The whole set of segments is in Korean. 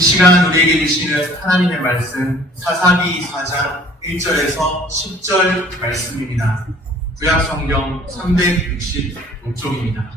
시간 우리에게 주시는 하나님의 말씀 사사기 4장 1절에서 10절 말씀입니다. 구약성경 365쪽입니다.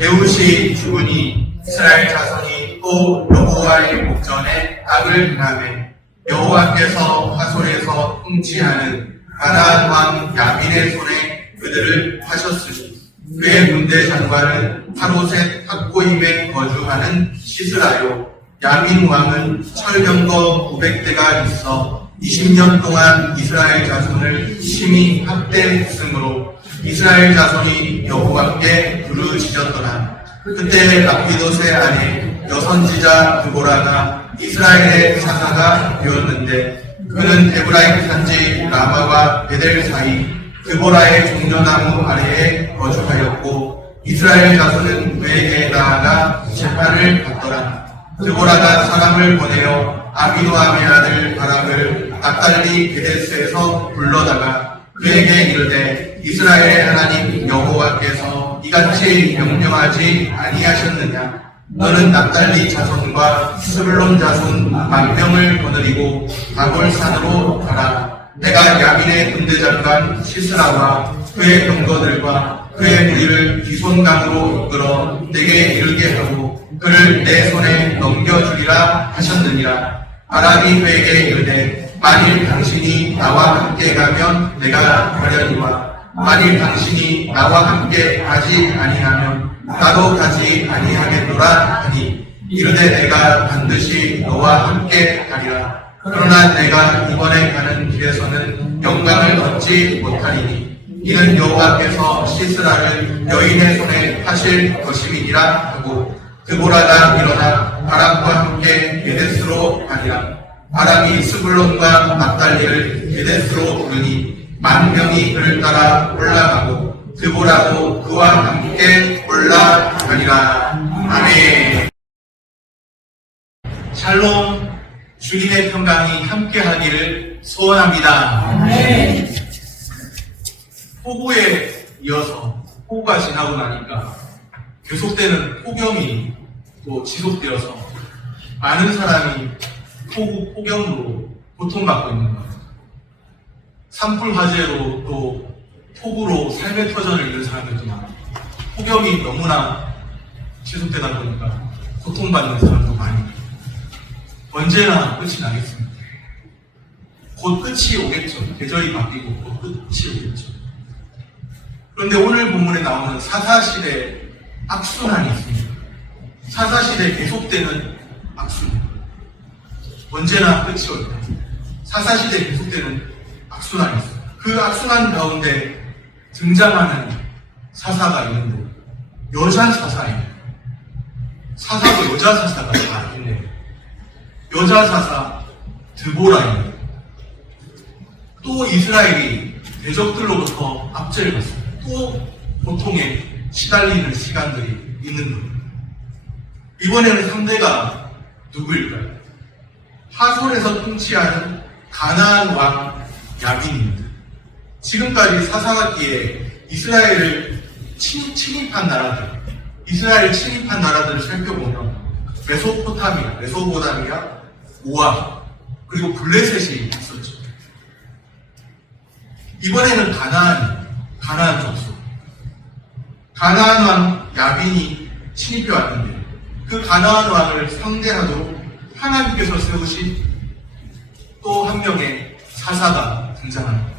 에훗이 죽으니 이스라엘 자손이 또 여호와의 목전에 악을 행하매 여호와께서 하솔에서 통치하는 가나안 왕 야빈의 손에 그들을 하셨으니 그의 군대 장관은 하롯의 학고임에 거주하는 시스라요 야빈 왕은 철병거 900대가 있어 20년 동안 이스라엘 자손을 심히 학대했으므로 이스라엘 자손이 여호와께 부르짖었더라. 그때 라피도스의 아내 여선지자 드보라가 이스라엘의 사사가 되었는데 그는 에브라임 산지 라마와 베델 사이 드보라의 종려나무 아래에 거주하였고 이스라엘 자손은 그에게 나아가 재판을 받더라. 드보라가 사람을 보내어 아비노함의 아들 바락을 납달리 게데스에서 불러다가 그에게 이르되 이스라엘의 하나님 여호와께서 이같이 명령하지 아니하셨느냐? 너는 납달리 자손과 스불론 자손 10,000명을 거느리고 다골산으로 가라. 내가 야빈의 군대장관 시스라와 그의 병거들과 그의 무리를 기손강으로 이끌어 내게 이르게 하고 그를 내 손에 넘겨주리라 하셨느니라. 바람이 그에게 이르되 만일 당신이 나와 함께 가면 내가 가려니와 만일 당신이 나와 함께 가지 아니하면 나도 가지 아니하겠노라 하니 이르되 내가 반드시 너와 함께 가리라. 그러나 내가 이번에 가는 길에서는 영광을 얻지 못하리니 이는 여호와께서 시스라를 여인의 손에 하실 것임이니라 하고 드보라가 일어나 바람과 함께 게데스로 가니라. 바람이 스불론과 납달리를 게데스로 부르니 10,000명이 그를 따라 올라가고 드보라도 그와 함께 올라가니라. 아멘. 샬롬. 주님의 평강이 함께하기를 소원합니다. 아멘. 폭우에 이어서 폭우가 지나고 나니까 계속되는 폭염이 또 지속되어서 많은 사람이 폭염으로 고통받고 있는 것. 산불 화재로 또 폭우로 삶의 터전을 잃은 사람들도 많고 폭염이 너무나 지속되다 보니까 고통받는 사람도 많이 있고 언제나 끝이 나겠습니다. 곧 끝이 오겠죠. 계절이 바뀌고 곧 끝이 오겠죠. 그런데 오늘 본문에 나오는 사사시대 악순환이 있습니다. 사사시대 계속되는 악순환. 언제나 끝이 올 때. 사사시대 계속되는 악순환이 있습니다. 그 악순환 가운데 등장하는 사사가 있는데 여자 사사입니다. 사사도 여자 사사가 다 있네요. 여자 사사 드보라입니다. 또 이스라엘이 대적들로부터 압제를 받습니다. 또 고통에 시달리는 시간들이 있는 겁니다. 이번에는 상대가 누구일까요? 하솔에서 통치하는 가나안 왕 야빈입니다. 지금까지 사사기에 이스라엘을 침입한 나라들, 이스라엘 침입한 나라들을 살펴보면 메소포타미아, 모압, 그리고 블레셋이 있었죠. 이번에는 가나안 족속. 가나안 왕 야빈이 침입해 왔는데 그 가나안 왕을 상대하도록 하나님께서 세우신 또 한 명의 사사가 등장합니다.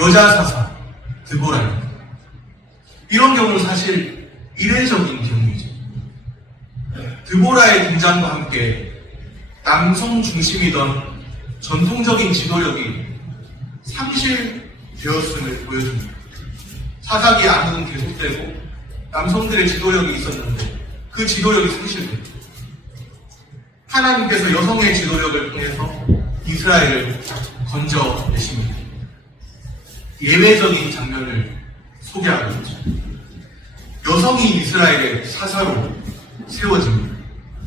여자 사사 드보라입니다. 이런 경우는 사실 이례적인 경우이죠. 드보라의 등장과 함께 남성 중심이던 전통적인 지도력이 상실되었음을 보여줍니다. 사사기 암흑은 계속되고 남성들의 지도력이 있었는데 그 지도력이 상실됩니다. 하나님께서 여성의 지도력을 통해서 이스라엘을 건져내십니다. 예외적인 장면을 소개하고 있죠. 여성이 이스라엘의 사사로 세워집니다.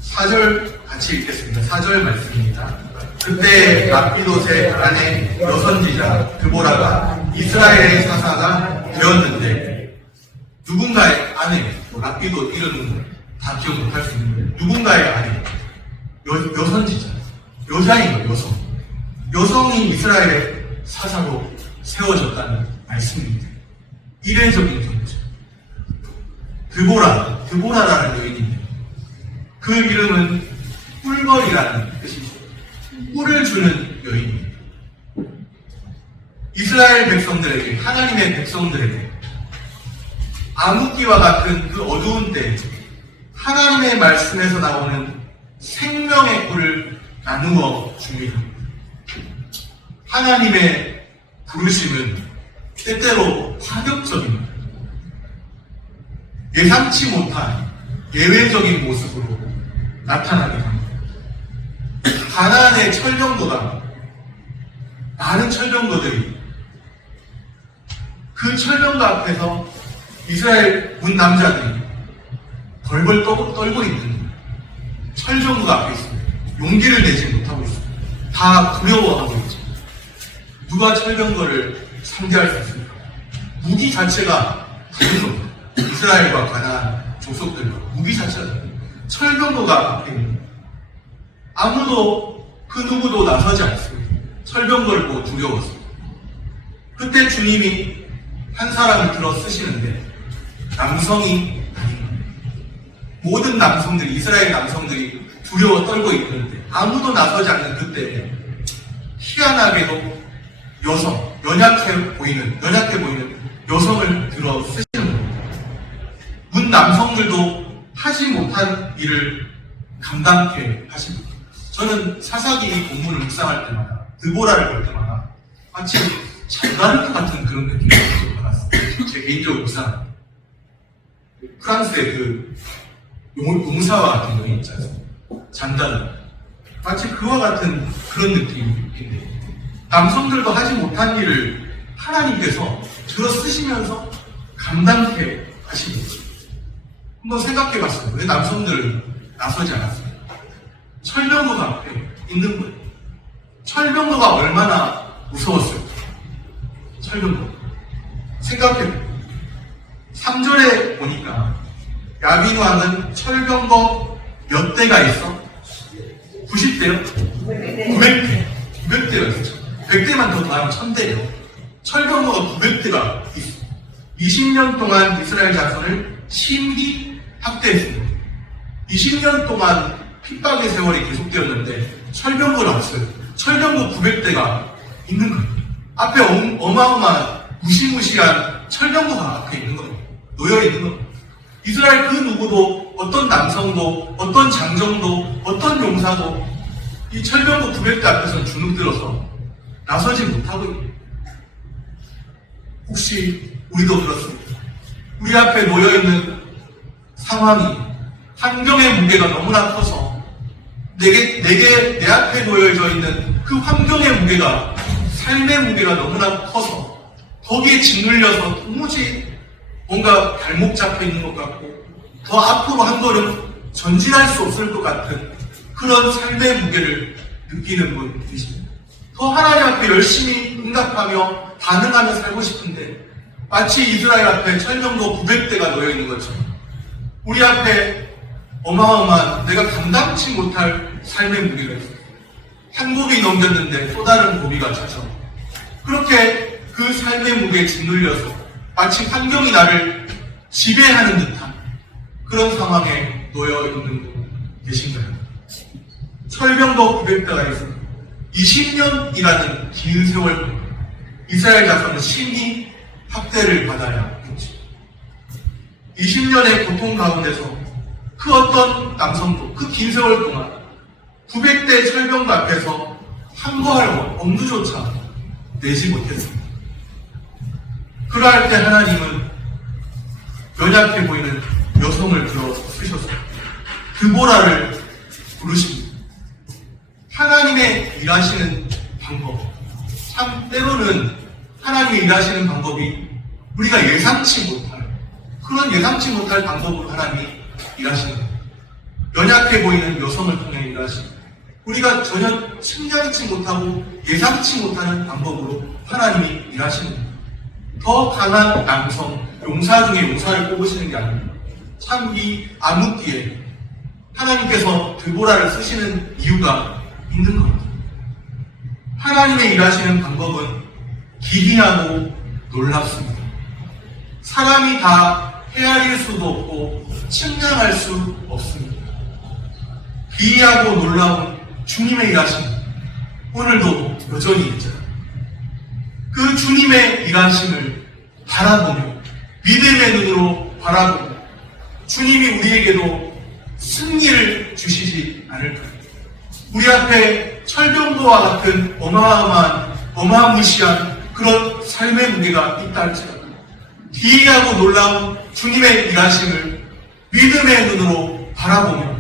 4절 같이 읽겠습니다. 4절 말씀입니다. 그때 라피도스의 아내 여선지자 드보라가 이스라엘의 사사가 되었는데 누군가의 아내, 라피도 이름은 다 기억 못할 수 있는데 누군가의 아내 여선지잖아요. 여자인 거예요, 여성. 여성이 이스라엘의 사사로 세워졌다는 말씀입니다. 이례적인 경우죠. 드보라라는 여인인데 그 이름은 꿀벌이라는 뜻이죠. 꿀을 주는 여인입니다. 이스라엘 백성들에게, 하나님의 백성들에게 암흑기와 같은 그 어두운 때 하나님의 말씀에서 나오는 생명의 꿀을 나누어 줍니다. 하나님의 부르심은 때때로 파격적입니다. 예상치 못한 예외적인 모습으로 나타나기도 합니다. 가나안의 철병도가 많은 철병도들이 그 철병도 앞에서 이스라엘 문 남자들이 벌벌 떨고 있는 철병도가 앞에 있습니다. 용기를 내지 못하고 있습니다. 다 두려워하고 있죠. 누가 철병도를 상대할 수 있습니까? 무기 자체가 다른 겁니다. 이스라엘과 가나안 족속들과 무기 자체가 철병도가 앞에 있는 겁니다. 아무도 그 누구도 나서지 않습니다. 철병도를 보고 두려웠습니다. 그때 주님이 한 사람을 들어 쓰시는데 남성이 아닌 겁니다. 모든 남성들이, 이스라엘 남성들이 두려워 떨고 있는데 아무도 나서지 않는 그때 희한하게도 연약해 보이는 여성을 들어 쓰시는 겁니다. 문 남성들도 하지 못한 일을 감당케 하십니다. 저는 사사기 본문을 묵상할 때마다, 드보라를 볼 때마다 마치 장가를 같은 그런 느낌을 받았어요. 제 개인적으로 묵상합니다. 프랑스의 그 용사와 같은 거 있지 않습니까? 장가를. 마치 그와 같은 그런 느낌인데 남성들도 하지 못한 일을 하나님께서 들어 쓰시면서 감당케 하십니다. 한번 생각해 봤어요. 왜 남성들은 나서지 않았어요? 철병도가 앞에 있는 거예요. 철병도가 얼마나 무서웠어요? 철병도. 생각해봐요. 3절에 보니까 야빈 왕은 철병거 몇 대가 있어? 90대요? 900대. 900대가 있었죠. 100대만 더 더하면 1000대예요. 철병거가 900대가 있어. 20년 동안 이스라엘 자손을 심히 학대했습니다. 20년 동안 핍박의 세월이 계속되었는데 철병거는 없어요. 철병거 900대가 있는 거예요. 앞에 어마어마한 무시무시한 철병거가 앞에 있는 거예요. 놓여 있는 거예요. 이스라엘 그 누구도, 어떤 남성도, 어떤 장정도, 어떤 용사도 이 철병거 900대 앞에서는 주눅들어서 나서지 못하고 있는. 혹시 우리도 그렇습니다. 우리 앞에 놓여있는 상황이, 환경의 무게가 너무나 커서 내 앞에 놓여져 있는 그 환경의 무게가, 삶의 무게가 너무나 커서 거기에 짓눌려서 도무지 뭔가 발목 잡혀 있는 것 같고 더 앞으로 한 걸음 전진할 수 없을 것 같은 그런 삶의 무게를 느끼는 분 계십니다. 더 하나님 앞에 열심히 응답하며 반응하며 살고 싶은데 마치 이스라엘 앞에 철병거 900대가 놓여 있는 것처럼 우리 앞에 어마어마한 내가 감당치 못할 삶의 무게가 있어요. 한 고비 넘겼는데 또 다른 고비가 차서 그렇게 그 삶의 무게에 짓눌려서 마치 환경이 나를 지배하는 듯한 그런 상황에 놓여 있는 분 계신가요? 철병거 900대가 있어 20년이라는 긴 세월 이스라엘 자손은 심히 학대를 받아야 했죠. 20년의 고통 가운데서 그 어떤 남성도 그 긴 세월 동안 900대 철병거 앞에서 항거할 엄두조차 내지 못했습니다. 그러할 때 하나님은 연약해 보이는 여성을 들어 쓰셔서 드보라를 부르십니다. 하나님의 일하시는 방법, 참 때로는 하나님의 일하시는 방법이 우리가 예상치 못할 그런 예상치 못할 방법으로 하나님이 일하시는 거예요. 연약해 보이는 여성을 통해 일하시는 우리가 전혀 측량치 못하고 예상치 못하는 방법으로 하나님이 일하시는 거예요. 더 강한 남성, 용사 중에 용사를 뽑으시는 게 아닙니다. 참 이 암흑기에 하나님께서 드보라를 쓰시는 이유가 있는 겁니다. 하나님의 일하시는 방법은 기이하고 놀랍습니다. 사람이 다 헤아릴 수도 없고 측량할 수 없습니다. 기이하고 놀라운 주님의 일하심 오늘도 여전히 있잖아요. 그 주님의 일하심을 바라보며 믿음의 눈으로 바라보며 주님이 우리에게도 승리를 주시지 않을까요? 우리 앞에 철병도와 같은 어마무시한 그런 삶의 무게가 있다 할지라도 기이하고 놀라운 주님의 일하심을 믿음의 눈으로 바라보며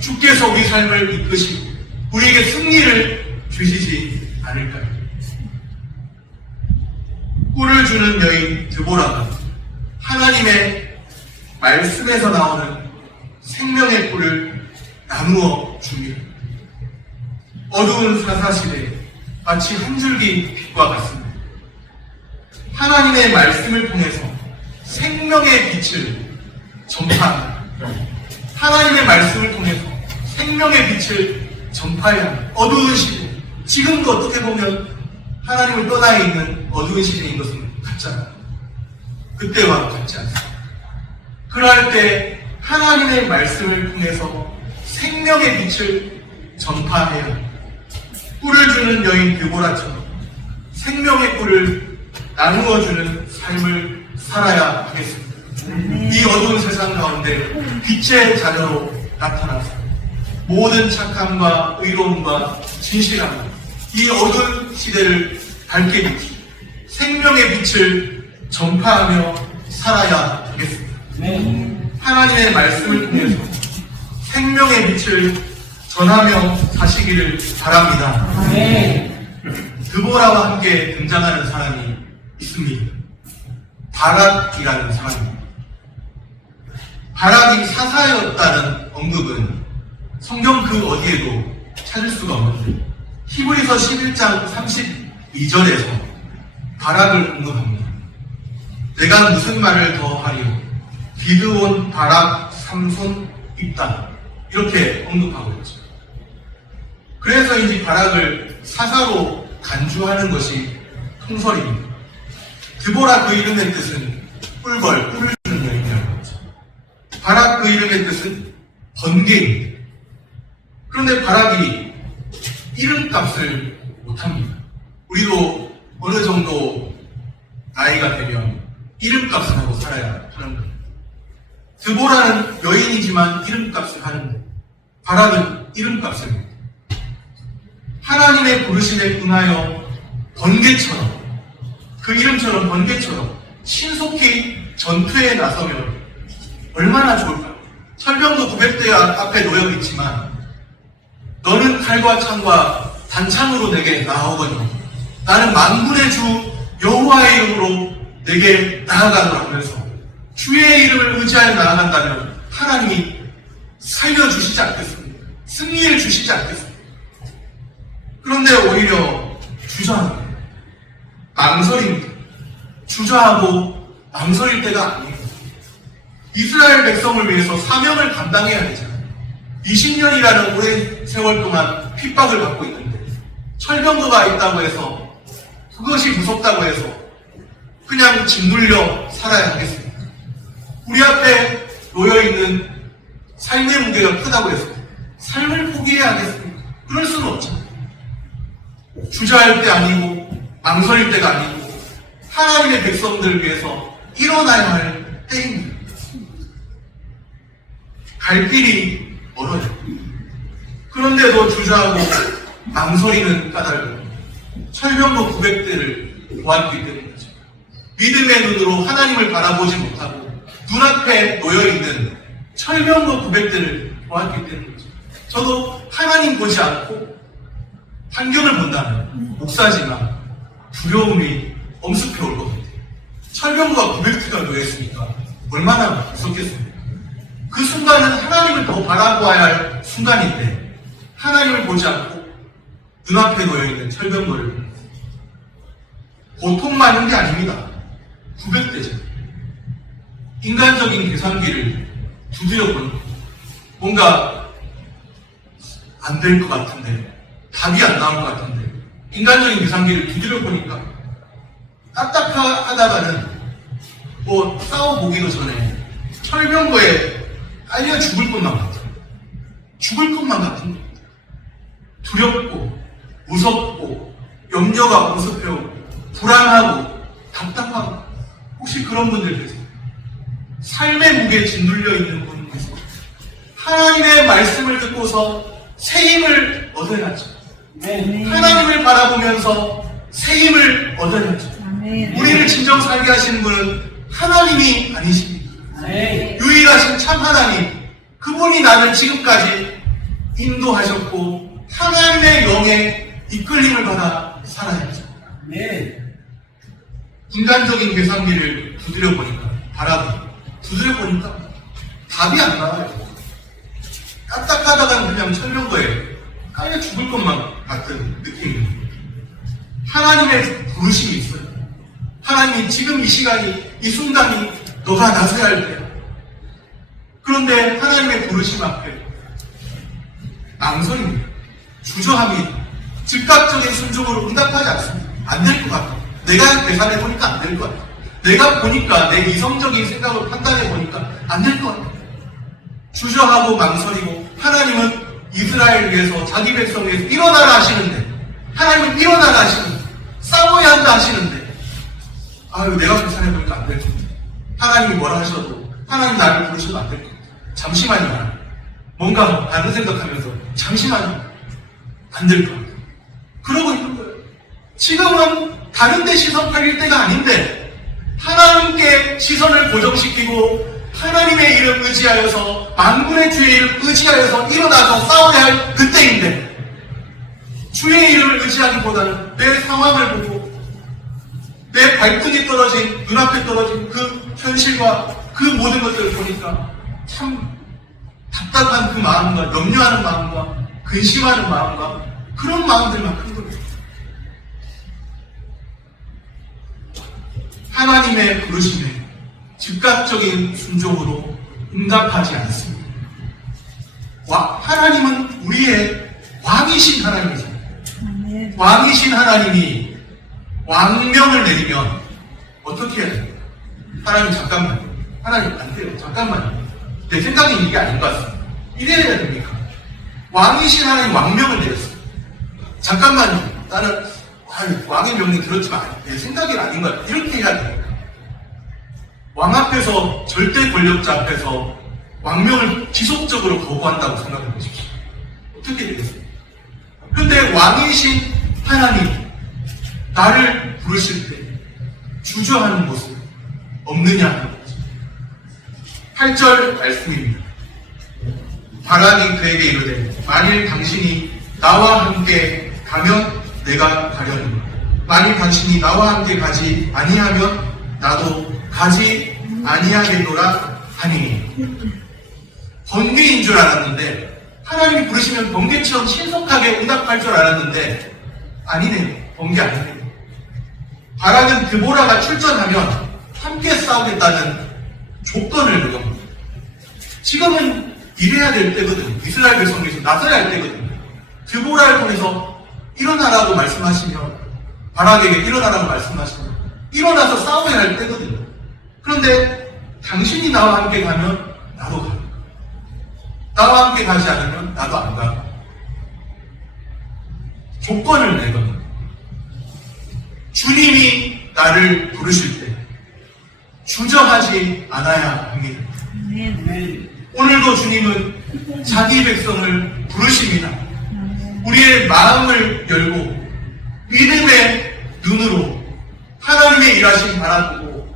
주께서 우리 삶을 이끄시고 우리에게 승리를 주시지 않을까요? 꿀을 주는 여인 드보라가 하나님의 말씀에서 나오는 생명의 꿀을 나누어 줍니다. 어두운 사사시대에 마치 한 줄기 빛과 같습니다. 하나님의 말씀을 통해서 생명의 빛을 전파합니다. 하나님의 말씀을 통해서 생명의 빛을 전파해야 합니다. 어두운 시대, 지금도 어떻게 보면 하나님을 떠나 있는 어두운 시대인 것은 같잖아요. 그때와 같지 않습니다. 그럴 때 하나님의 말씀을 통해서 생명의 빛을 전파해야 합니다. 꿀을 주는 여인 드보라처럼 생명의 꿀을 나누어주는 삶을 살아야 하겠습니다. 이 어두운 세상 가운데 빛의 자녀로 나타나서 모든 착함과 의로움과 진실함, 이 어두운 시대를 밝게 비추고 생명의 빛을 전파하며 살아야 하겠습니다. 하나님의 말씀을 통해서 생명의 빛을 전하며 사시기를 바랍니다. 드보라와 함께 등장하는 사람이 있습니다. 바락이라는 사람입니다. 바락이 사사였다는 언급은 성경 그 어디에도 찾을 수가 없는데 히브리서 11장 32절에서 바락을 언급합니다. 내가 무슨 말을 더 하리요? 기드온, 바락, 삼손, 입다 이렇게 언급하고 있죠. 그래서인지 바락을 사사로 간주하는 것이 통설입니다. 드보라 그 이름의 뜻은 꿀벌, 꿀을 주는 여인이라는 거죠. 바락 그 이름의 뜻은 번개입니다. 그런데 바락이 이름값을 못합니다. 우리도 어느 정도 나이가 되면 이름값을 하고 살아야 하는 겁니다. 드보라는 여인이지만 이름값을 하는 거예요. 바락은 이름값을 합니다. 하나님의 부르심에 응하여 번개처럼 그 이름처럼 번개처럼 신속히 전투에 나서면 얼마나 좋을까요? 철병도 900대 앞에 놓여있지만 너는 칼과 창과 단창으로 내게 나아오거니 나는 만군의 주 여호와의 이름으로 내게 나아가노라 하면서 주의 이름을 의지하여 나아간다면 하나님이 살려주시지 않겠습니까? 승리를 주시지 않겠습니까? 그런데 오히려 주저합니다. 망설입니다. 주저하고 망설일 때가 아닙니다. 이스라엘 백성을 위해서 사명을 감당해야 되잖아요. 20년이라는 오랜 세월 동안 핍박을 받고 있는데 철병거가 있다고 해서 그것이 무섭다고 해서 그냥 짓눌려 살아야 하겠습니까? 우리 앞에 놓여있는 삶의 무게가 크다고 해서 삶을 포기해야 하겠습니까? 그럴 수는 없잖아요. 주저할 때 아니고 망설일 때가 아니고 하나님의 백성들을 위해서 일어나야 할 때입니다. 갈 길이 멀어요. 그런데도 주저하고 망설이는 까닭은 철병거 900대를 보았기 때문이죠. 믿음의 눈으로 하나님을 바라보지 못하고 눈앞에 놓여있는 철병거 900대를 보았기 때문이죠. 저도 하나님 보지 않고 환경을 본다면 목사지만 두려움이 엄습해 올 것 같아요. 철병거가 900대가 놓여있으니까 얼마나 무섭겠습니까? 그 순간은 하나님을 더 바라보아야 할 순간인데 하나님을 보지 않고 눈앞에 놓여있는 철병거를 봅니다. 보통 많은 게 아닙니다. 900대죠. 인간적인 계산기를 두드려 보는 것. 뭔가 안 될 것 같은데, 답이 안 나온 것 같은데, 인간적인 계산기를 두드려 보니까 딱딱하다가는 뭐 싸워보기도 전에 철병거에 깔려 죽을 것만 같아. 죽을 것만 같은 겁니다. 두렵고 무섭고 염려가 보습해오고 불안하고 답답하고, 혹시 그런 분들 계세요? 삶의 무게에 짓눌려 있는 분 계세요? 하나님의 말씀을 듣고서 새 힘을 얻어야죠. 하나님을 바라보면서 새 힘을 얻어야죠. 우리를 진정 살게 하시는 분은 하나님이 아니십니까? 유일하신 참 하나님, 그분이 나를 지금까지 인도하셨고 하나님의 영에 이끌림을 받아 살아야죠. 인간적인 계산기를 두드려 보니까, 두드려 보니까 답이 안 나와요. 까딱하다가는 그냥 철명거에 깔려 죽을 것만 같은 느낌입니다. 하나님의 부르심이 있어요. 하나님이 지금 이 시간이, 이 순간이 너가 나서야 할 때야. 그런데 하나님의 부르심 앞에 망설입니다. 주저함이, 즉각적인 순종으로 응답하지 않습니다. 안 될 것 같아. 내가 계산해보니까 안 될 것 같아. 내가 보니까, 내 이성적인 생각을 판단해보니까 안 될 것 같아. 주저하고 망설이고, 하나님은 이스라엘을 위해서, 자기 백성을 위해서 일어나라 하시는데, 하나님은 일어나라 하시는데, 싸워야 한다 하시는데, 아유, 내가 계산해보니까 안 될 것 같아. 하나님이 뭐라 하셔도, 하나님 나를 부르셔도 안 될 것 같아. 잠시만요. 뭔가 다른 생각하면서, 잠시만요. 안 될 것 같아. 그러고 있는 거예요. 지금은 다른 데 시선 팔릴 때가 아닌데, 하나님께 시선을 고정시키고 하나님의 이름 의지하여서, 만군의 주의 이름 의지하여서 일어나서 싸워야 할 그때인데, 주의 이름을 의지하기보다는 내 상황을 보고 내 발등에 떨어진, 눈앞에 떨어진 그 현실과 그 모든 것들을 보니까 참 답답한 그 마음과 염려하는 마음과 근심하는 마음과 그런 마음들만 큰 겁니다. 하나님의 부르심에 즉각적인 순종으로 응답하지 않습니다. 하나님은 우리의 왕이신 하나님이잖아요. 왕이신 하나님이 왕명을 내리면 어떻게 해야 됩니까? 하나님 잠깐만요. 하나님 안 돼요. 잠깐만요. 내 생각이 이게 아닌 것 같습니다. 이래야 됩니까? 왕이신 하나님 왕명을 내렸어요. 잠깐만요. 나는 왕의 명령 들었지만 내 생각이 아닌 것 같아요. 이렇게 해야 됩니까? 왕 앞에서, 절대 권력자 앞에서 왕명을 지속적으로 거부한다고 생각해 보십시오. 어떻게 되겠습니까? 그런데 왕이신 하나님, 나를 부르실 때 주저하는 모습 없느냐 하는 거죠. 8절 말씀입니다. 바락이 그에게 이르되, 만일 당신이 나와 함께 가면 내가 가려니, 만일 당신이 나와 함께 가지 아니하면 나도 가지 아니하겠노라 하니. 번개인 줄 알았는데, 하나님이 부르시면 번개처럼 신속하게 응답할 줄 알았는데 아니네요. 번개 아니네요. 바락은 드보라가 출전하면 함께 싸우겠다는 조건을 넣은 겁니다. 지금은 이래야 될 때거든요. 이스라엘 백성에서 나서야 할 때거든요. 드보라를 통해서 일어나라고 말씀하시면, 바락에게 일어나라고 말씀하시면 일어나서 싸워야 할 때거든요. 그런데 당신이 나와 함께 가면 나도 가. 나와 함께 가지 않으면 나도 안 가. 조건을 내거든요. 주님이 나를 부르실 때 주저하지 않아야 합니다. 오늘도 주님은 자기 백성을 부르십니다. 우리의 마음을 열고 믿음의 눈으로 하나님의 일하심 바라보고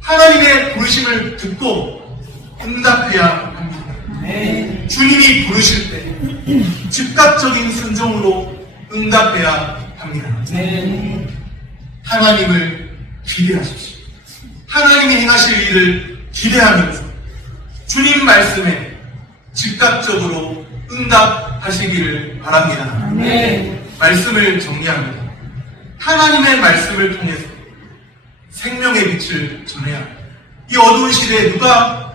하나님의 부르심을 듣고 응답해야 합니다. 주님이 부르실 때 즉각적인 순종으로 응답해야 합니다. 하나님을 기대하십시오. 하나님이 행하실 일을 기대하면서 주님 말씀에 즉각적으로 응답하시기를 바랍니다. 말씀을 정리합니다. 하나님의 말씀을 통해서 생명의 빛을 전해야 합니다. 이 어두운 시대에 누가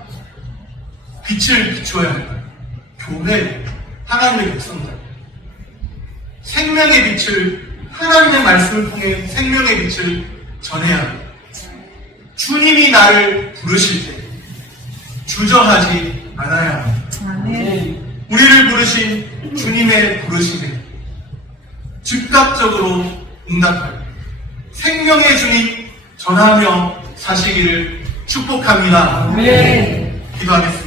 빛을 비춰야 할까요? 교회. 하나님의 백성들. 생명의 빛을, 하나님의 말씀을 통해 생명의 빛을 전해야 합니다. 주님이 나를 부르실 때 주저하지 않아야 합니다. 아멘. 우리를 부르신 주님의 부르심에 즉각적으로 응답할 생명의 주님 전하며 사시기를 축복합니다. 아멘. 기도하겠습니다.